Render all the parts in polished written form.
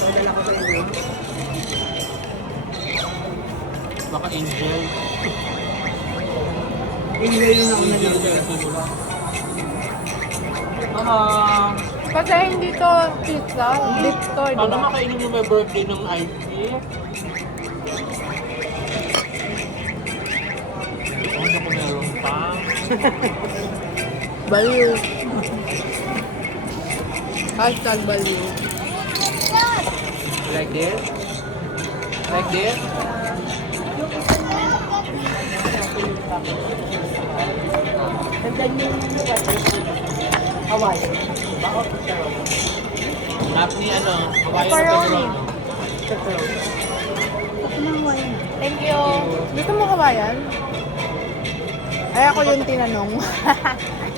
Dala ko sa inyo. Baka angel. Ingay yung nauna dito. Kasi hindi to pizza, dip to, di Paano ba? makainin mo may birthday ng IP? Oh, naku, meron pa. Baliw. Hashtag baliw. Like this? Like this? Nandiyan yung Hawaii. Nap ni ano? Hawaiian Pepperoni. pepperoni. Thank you. Gusto mo kawayan? Ay, ako yung tinanong.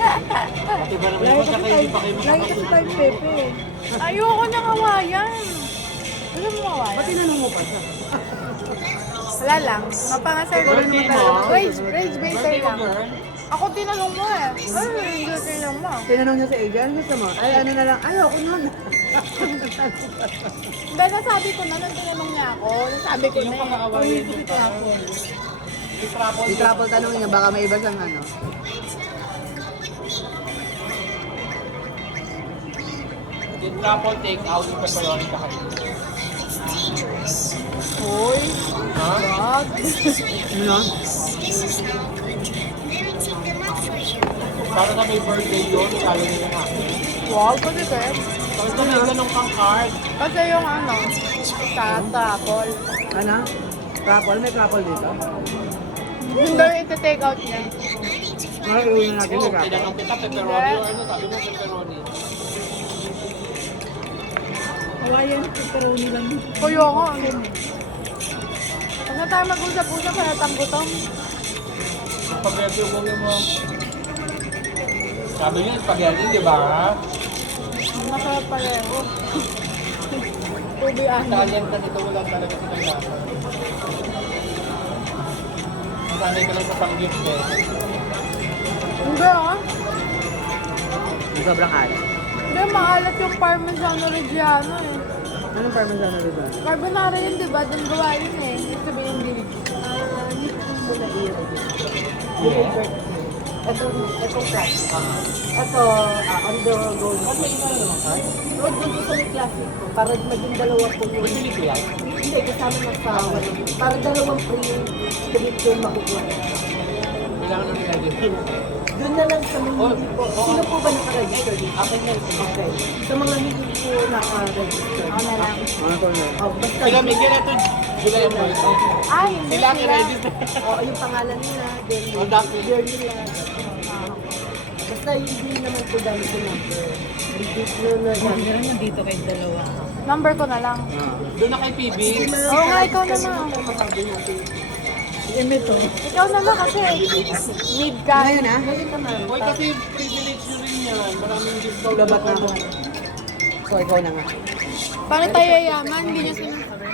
Pati ba naman yung pagkakainin pa kayo Lagi kasi tayo pepe. Ayoko ng kawayan. Gusto mo kawayan? Ba't tinanong mo pa siya? Wala lang. Mapangasar ko Birthday naman mo? talaga. Rage baiter Birthday mo, lang. girl? Ako tinanong mo eh. Ay, hindi ko tinanong mo. Tinanong niya sa agent, gusto mo? Ay, ano na lang, ayoko nun. Ba, nasabi ko na nung tinanong niya ako. Nasabi ko na eh. Hawaiian yung truffle. Yung truffle. Si Travel tanongin niya, baka may iba siyang ano. Yung truffle take out yung pepperoni ka kayo. Uy, Ha? wag. Ano? Para sa may birthday yun, kaya nyo yung akin. Wag, kasi kaya. Tapos may ganun kang card. Kasi yung ano, sa tapol. Ano? Travel? May travel dito? Yung daw yung iti-take out niya. Ay, iuwi na natin Oo, yung travel. tinanong kita pepperoni or ano, sabi mo pepperoni. Hawaiian pepperoni lang. Kuyo ko. Huwag na tayo mag-usap-usap sa tanggutom. Spaghetti mo mo. Sabi niya, spaghetti, di ba? Masarap pareho. Tubi ano. Italian ka nito, wala talaga silang lasa. Sanay ka lang sa panggit eh. Hindi ah. Yung sobrang alat. Hindi, maalat yung Parmesano Reggiano eh. Anong parmesan na dito? Carbonara yun, di ba? Doon gawa yun eh. Ibig sabihin hindi. Itong class. Ito, on the road. Ano yung ano naman ka? Road doon sa may classic ko. Para maging dalawa po yung... Bili ko yan. Hindi, kasama ng sa... Para dalawang free yung trip yung makukuha. Kailangan na nilagay. Doon na lang sa mga Oh, hindi po. oh, Sino po ba naka-register dito? Akin na ito. Okay. Sa mga hindi po naka-register. Ako na lang. Oh, basta... Sila may ganito. Sila yung voice. Ay, hindi Sila sila. register. Oo, yung pangalan nila, then Ang dami. year nila. Basta hindi naman po dami ko number. Nandito kay dalawa. Number ko na lang. Doon na kay PB. Oo nga, ikaw na lang. Ikaw na lang kasi mid ka. Ngayon ah? Hoy, kasi privilege nyo rin yan. Maraming discount. Labat na ako. So, ikaw na nga. Paano tayo yayaman? Hindi niya sinasabi.